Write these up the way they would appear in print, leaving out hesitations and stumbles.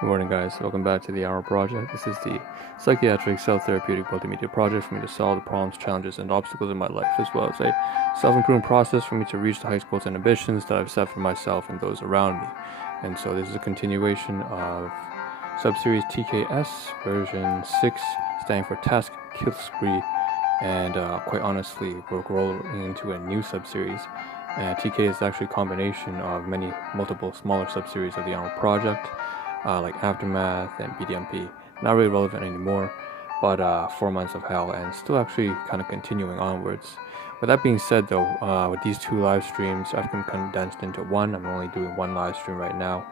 Good morning, guys. Welcome back to the Ahn Rho Project. This is the psychiatric self-therapeutic multimedia project for me to solve the problems, challenges, and obstacles in my life, as well as a self-improvement process for me to reach the high goals and ambitions that I've set for myself and those around me. And so this is a continuation of sub-series TKS, version 6, standing for Task Kill Spree. And quite honestly, we're rolling into a new sub-series. TK is actually a combination of multiple smaller sub-series of the Ahn Rho Project, like Aftermath and BDMP. Not really relevant anymore, but 4 months of hell, and still actually kind of continuing onwards. With that being said, though, with these two live streams, I've been condensed into one. I'm only doing one live stream right now,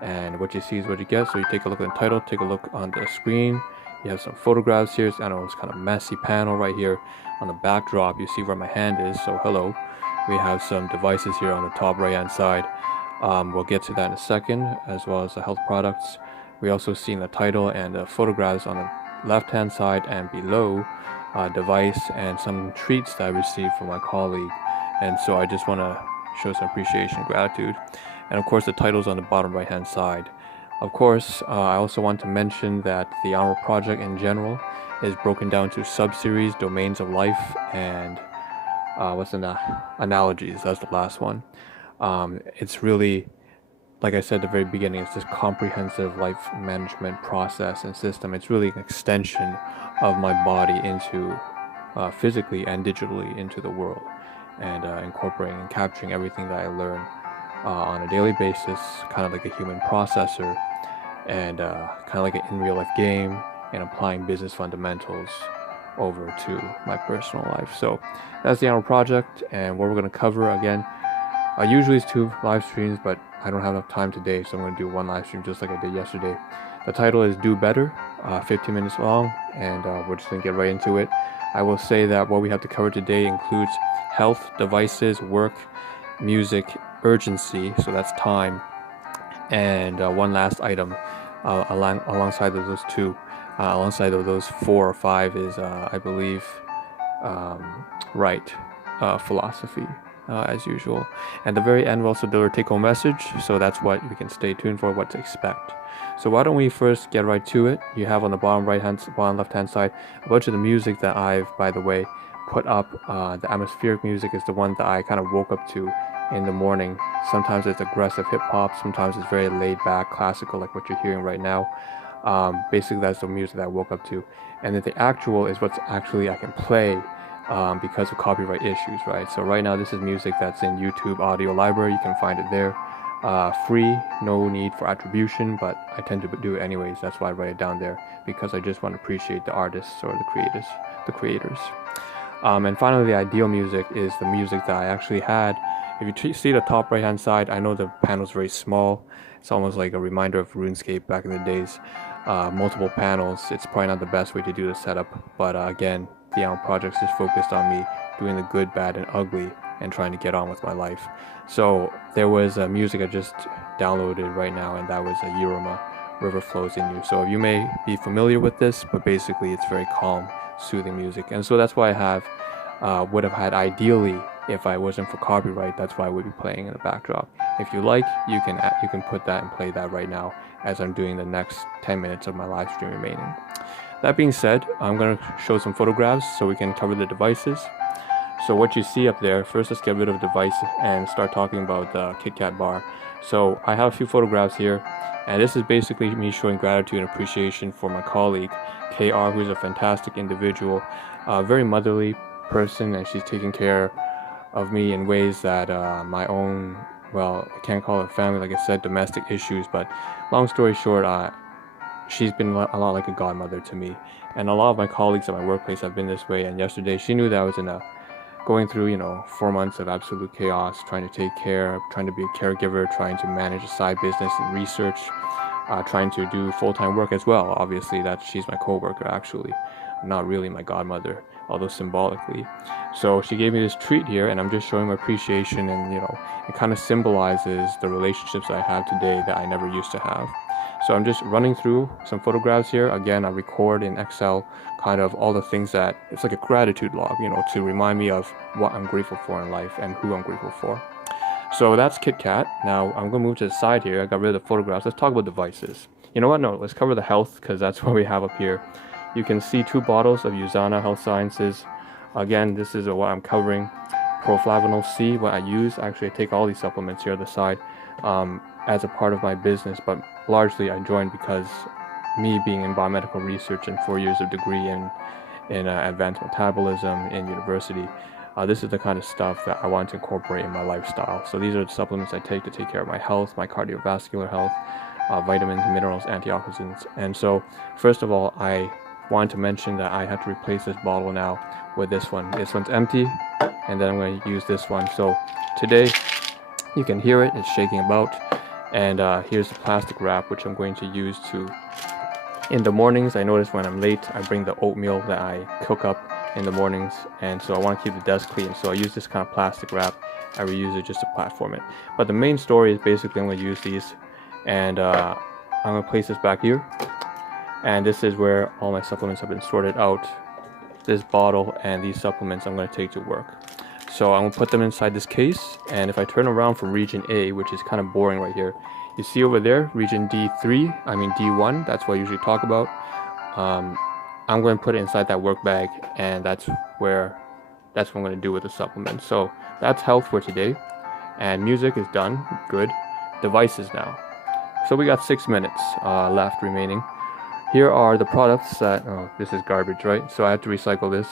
and what you see is what you get. So you take a look at the title, take a look on the screen. You have some photographs here. I know it's kind of messy panel right here on the backdrop. You see where my hand is. So hello. We have some devices here on the top right hand side. We'll get to that in a second, as well as the health products. We also see in the title and the photographs on the left hand side and below device and some treats that I received from my colleague. And so I just want to show some appreciation and gratitude. And of course the title's on the bottom right hand side. Of course, I also want to mention that the Ahn Rho Project in general is broken down to sub-series, domains of life, and analogies. That's the last one. It's really, like I said at the very beginning, it's this comprehensive life management process and system. It's really an extension of my body into physically and digitally into the world, and incorporating and capturing everything that I learn on a daily basis, kind of like a human processor, and kind of like an in real life game, and applying business fundamentals over to my personal life. So that's the Ahn Rho Project, and what we're going to cover again. Usually it's 2 live streams, but I don't have enough time today, so I'm going to do 1 live stream just like I did yesterday. The title is Do Better, 15 minutes long, and we're just going to get right into it. I will say that what we have to cover today includes health, devices, work, music, urgency, so that's time, and one last item alongside of those 2. Alongside of those 4 or 5 is, I believe, philosophy. As usual. And at the very end, we'll also do a take-home message, so that's what we can stay tuned for, what to expect. So why don't we first get right to it. You have on the bottom left-hand side a bunch of the music that I've, by the way, put up. The atmospheric music is the one that I kind of woke up to in the morning. Sometimes it's aggressive hip-hop, sometimes it's very laid-back, classical, like what you're hearing right now. Basically, that's the music that I woke up to. And then the actual is what's actually I can play because of copyright issues, right? So right now this is music that's in YouTube audio library. You can find it there, free, no need for attribution, but I tend to do it anyways. That's why I write it down there, because I just want to appreciate the artists or the creators. And finally, the ideal music is the music that I actually had. If you see the top right hand side, I know the panel's very small. It's almost like a reminder of RuneScape back in the days. Multiple panels. It's probably not the best way to do the setup, but again, the Ahn Rho Project is focused on me doing the good, bad, and ugly, and trying to get on with my life. So there was music I just downloaded right now, and that was a Yuruma, River Flows in You. So you may be familiar with this, but basically it's very calm, soothing music. And so that's why I would have had ideally, if I wasn't for copyright, that's why I would be playing in the backdrop. If you like, you can put that and play that right now as I'm doing the next 10 minutes of my live stream remaining. That being said, I'm going to show some photographs so we can cover the devices. So what you see up there, first let's get rid of the device and start talking about the KitKat bar. So I have a few photographs here, and this is basically me showing gratitude and appreciation for my colleague, KR, who's a fantastic individual, very motherly person, and she's taking care of me in ways that my own, well, I can't call it family, like I said, domestic issues, but long story short, she's been a lot like a godmother to me, and a lot of my colleagues at my workplace have been this way. And yesterday she knew that I was going through 4 months of absolute chaos, trying to take care, trying to be a caregiver, trying to manage a side business and research, trying to do full-time work as well. Obviously she's my co-worker, actually, not really my godmother, although symbolically. So she gave me this treat here, and I'm just showing my appreciation, and it kind of symbolizes the relationships I have today that I never used to have. So I'm just running through some photographs here. Again, I record in Excel kind of all the things that, it's like a gratitude log, to remind me of what I'm grateful for in life and who I'm grateful for. So that's KitKat. Now I'm going to move to the side here. I got rid of the photographs. Let's talk about devices. You know what? No, let's cover the health because that's what we have up here. You can see 2 bottles of Usana Health Sciences. Again, this is what I'm covering. Proflavanol C, what I use. Actually, I take all these supplements here on the side as a part of my business, but largely I joined because me being in biomedical research and 4 years of degree in advanced metabolism in university, this is the kind of stuff that I want to incorporate in my lifestyle. So these are the supplements I take to take care of my health, my cardiovascular health, vitamins, minerals, antioxidants. And so first of all, I wanted to mention that I had to replace this bottle now with this one. This one's empty, and then I'm going to use this one. So today, you can hear it, it's shaking about. And here's the plastic wrap, which I'm going to use to, in the mornings, I notice when I'm late, I bring the oatmeal that I cook up in the mornings, and so I want to keep the desk clean, so I use this kind of plastic wrap. I reuse it just to platform it. But the main story is basically I'm going to use these, and I'm going to place this back here, and this is where all my supplements have been sorted out. This bottle and these supplements I'm going to take to work. So I'm going to put them inside this case, and if I turn around from region A, which is kind of boring right here, you see over there, region D1, that's what I usually talk about. I'm going to put it inside that work bag, and that's what I'm going to do with the supplements. So that's health for today, and music is done, good. Devices now. So we got 6 minutes left remaining. Here are the products that, oh, this is garbage, right? So I have to recycle this,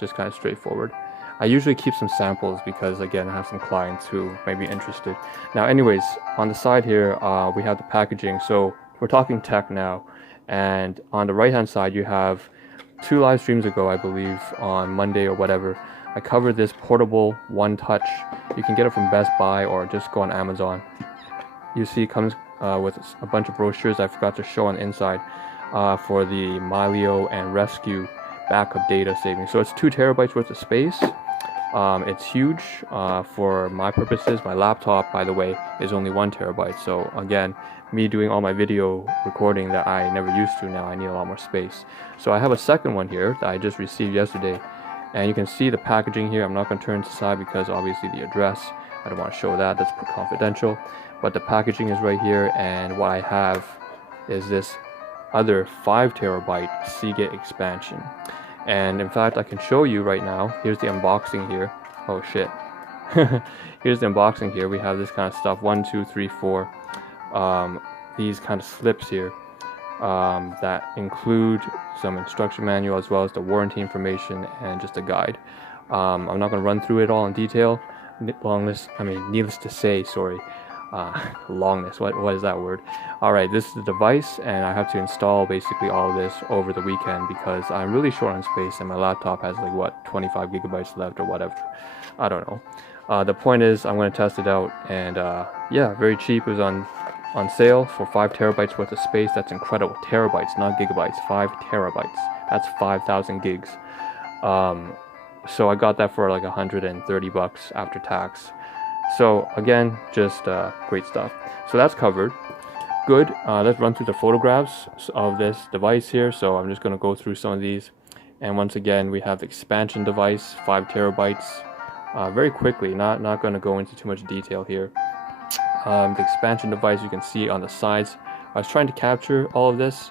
just kind of straightforward. I usually keep some samples because, again, I have some clients who may be interested. Now, anyways, on the side here, we have the packaging. So we're talking tech now. And on the right-hand side, you have 2 live streams ago, I believe, on Monday or whatever. I covered this portable One Touch. You can get it from Best Buy or just go on Amazon. You see it comes with a bunch of brochures I forgot to show on the inside for the Milio and Rescue backup data saving. So it's 2 terabytes worth of space. It's huge for my purposes. My laptop, by the way, is only 1 terabyte. So again, me doing all my video recording that I never used to now, I need a lot more space. So I have a second one here that I just received yesterday, and you can see the packaging here. I'm not going to turn to the side because obviously the address, I don't want to show that, that's confidential. But the packaging is right here, and what I have is this other 5 terabyte Seagate expansion. And in fact, I can show you right now. Here's the unboxing here. Oh shit. Here's the unboxing here. We have this kind of stuff. 1, 2, 3, 4. These kind of slips here that include some instruction manual as well as the warranty information and just a guide. I'm not going to run through it all in detail. Needless to say, sorry. Longness, what is that word? Alright, this is the device, and I have to install basically all of this over the weekend because I'm really short on space and my laptop has 25 gigabytes left or whatever. I don't know. The point is I'm going to test it out, and yeah, very cheap. It was on sale for 5 terabytes worth of space. That's incredible. Terabytes, not gigabytes. 5 terabytes. That's 5,000 gigs. So I got that for $130 after tax. So again, just great stuff. So that's covered. Good. Let's run through the photographs of this device here. So I'm just going to go through some of these. And once again, we have the expansion device, 5 terabytes. Very quickly, not going to go into too much detail here. The expansion device, you can see on the sides. I was trying to capture all of this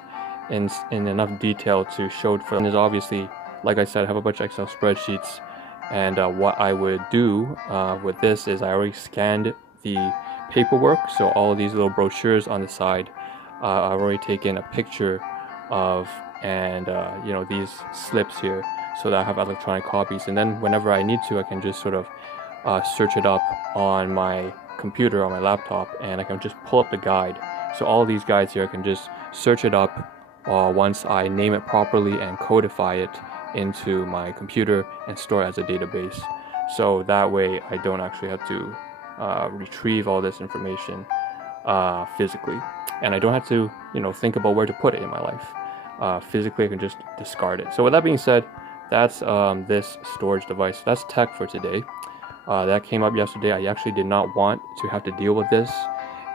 in enough detail to show it for them. There's obviously, like I said, I have a bunch of Excel spreadsheets. And what I would do with this is I already scanned the paperwork, so all of these little brochures on the side, I've already taken a picture of, and these slips here, so that I have electronic copies. And then whenever I need to, I can just sort of search it up on my computer, on my laptop, and I can just pull up the guide. So all of these guides here, I can just search it up once I name it properly and codify it into my computer and store it as a database. So that way I don't actually have to retrieve all this information physically, and I don't have to think about where to put it in my life. Physically I can just discard it. So with that being said, that's this storage device. That's tech for today. That came up yesterday. I actually did not want to have to deal with this.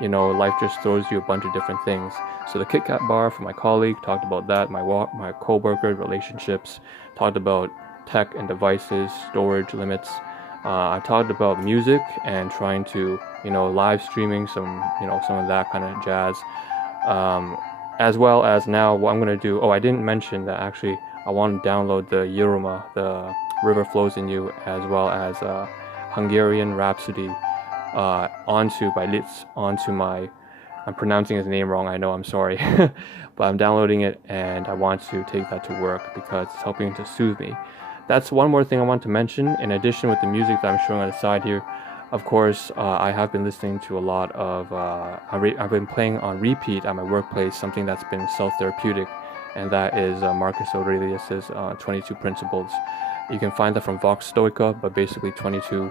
Life just throws you a bunch of different things. So the Kit Kat bar for my colleague, talked about that. My co-worker, relationships, talked about tech and devices, storage limits. I talked about music and trying to, live streaming some of that kind of jazz. As well as now what I'm going to do, I didn't mention that actually I want to download the Yuruma, the River Flows in You, as well as Hungarian Rhapsody by Litz onto my, I'm pronouncing his name wrong, I know, I'm sorry, but I'm downloading it and I want to take that to work because it's helping to soothe me. That's one more thing I want to mention. In addition, with the music that I'm showing on the side here, of course, I have been listening to a lot of, I've been playing on repeat at my workplace, something that's been self-therapeutic, and that is Marcus Aurelius's 22 Principles. You can find that from Vox Stoica, but basically 22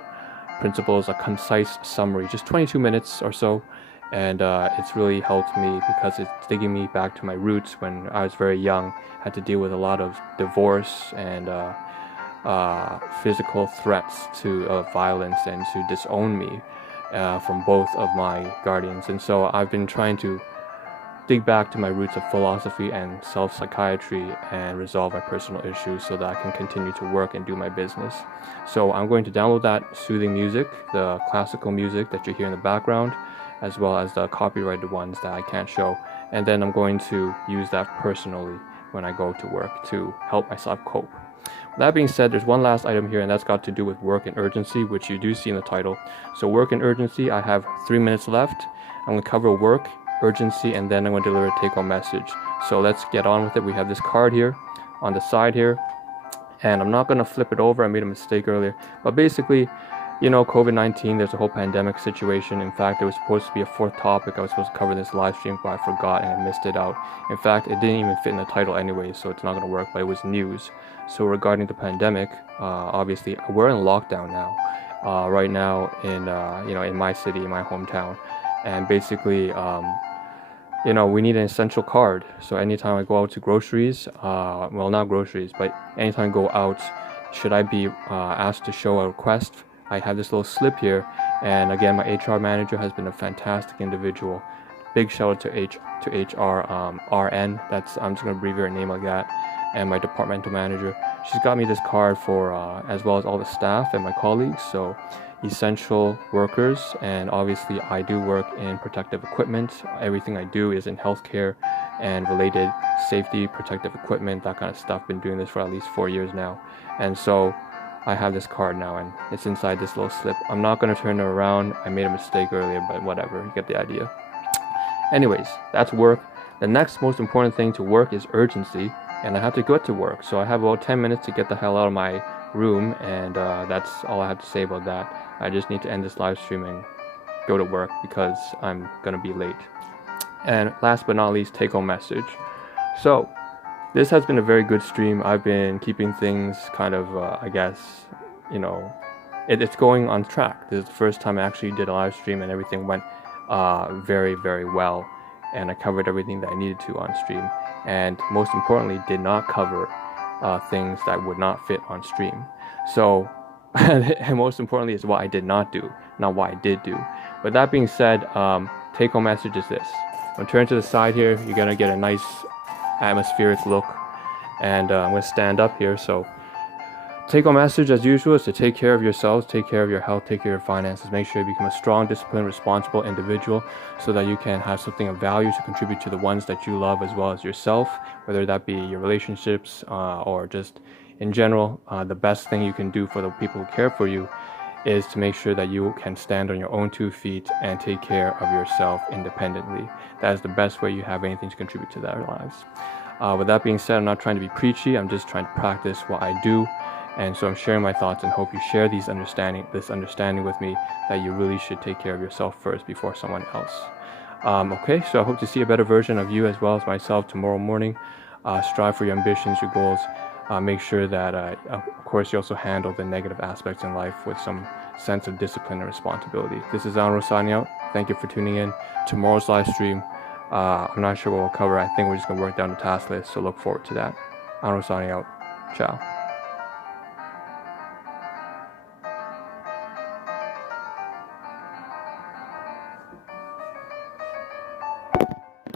principles, a concise summary, just 22 minutes or so, and it's really helped me because it's taking me back to my roots when I was very young. I had to deal with a lot of divorce and physical threats to violence and to disown me from both of my guardians. And so I've been trying to dig back to my roots of philosophy and self-psychiatry and resolve my personal issues so that I can continue to work and do my business. So I'm going to download that soothing music, the classical music that you hear in the background, as well as the copyrighted ones that I can't show. And then I'm going to use that personally when I go to work to help myself cope. That being said, there's one last item here, and that's got to do with work and urgency, which you do see in the title. So work and urgency, I have 3 minutes left. I'm going to cover work, urgency, and then I'm going to deliver a take-home message. So let's get on with it. We have this card here on the side here, and I'm not going to flip it over. I made a mistake earlier. But basically, you know, COVID-19, there's a whole pandemic situation. In fact, there was supposed to be a fourth topic I was supposed to cover in this live stream, but I forgot and I missed it out. In fact, it didn't even fit in the title anyway, so it's not going to work, but it was news. So regarding the pandemic, obviously, we're in lockdown now, right now in my city, in my hometown. And basically, we need an essential card. So anytime I go out to groceries, well, not groceries, but anytime I go out, should I be asked to show a request, I have this little slip here, and again, my HR manager has been a fantastic individual. Big shout out to HR RN. I'm just gonna abbreviate her name like that, and my departmental manager. She's got me this card for as well as all the staff and my colleagues. So essential workers, and obviously I do work in protective equipment. Everything I do is in healthcare and related safety, protective equipment, that kind of stuff. Been doing this for at least 4 years now, and so I have this card now, and it's inside this little slip. I'm not going to turn it around. I made a mistake earlier, but whatever, you get the idea. Anyways, that's work. The next most important thing to work is urgency, and I have to go to work. So I have about 10 minutes to get the hell out of my room, and that's all I have to say about that. I just need to end this live stream and go to work because I'm going to be late. And last but not least, take-home message. So this has been a very good stream. I've been keeping things kind of, it's going on track. This is the first time I actually did a live stream and everything went very, very well. And I covered everything that I needed to on stream. And most importantly, did not cover things that would not fit on stream. So, and most importantly is what I did not do, not what I did do. But that being said, take-home message is this. When turn to the side here, you're going to get a nice atmospheric look, and I'm going to stand up here. So take-home message as usual is to take care of yourselves, take care of your health, take care of your finances. Make sure you become a strong, disciplined, responsible individual so that you can have something of value to contribute to the ones that you love as well as yourself, whether that be your relationships or just in general. The best thing you can do for the people who care for you is to make sure that you can stand on your own 2 feet and take care of yourself independently. That is the best way you have anything to contribute to their lives. With that being said, I'm not trying to be preachy. I'm just trying to practice what I do. And so I'm sharing my thoughts and hope you share this understanding with me that you really should take care of yourself first before someone else. Okay, so I hope to see a better version of you as well as myself tomorrow morning. Strive for your ambitions, your goals. Make sure that, of course, you also handle the negative aspects in life with some sense of discipline and responsibility. This is Ahn Rho signing out. Thank you for tuning in. Tomorrow's live stream, I'm not sure what we'll cover. I think we're just going to work down the task list, so look forward to that. Ahn Rho signing out. Ciao.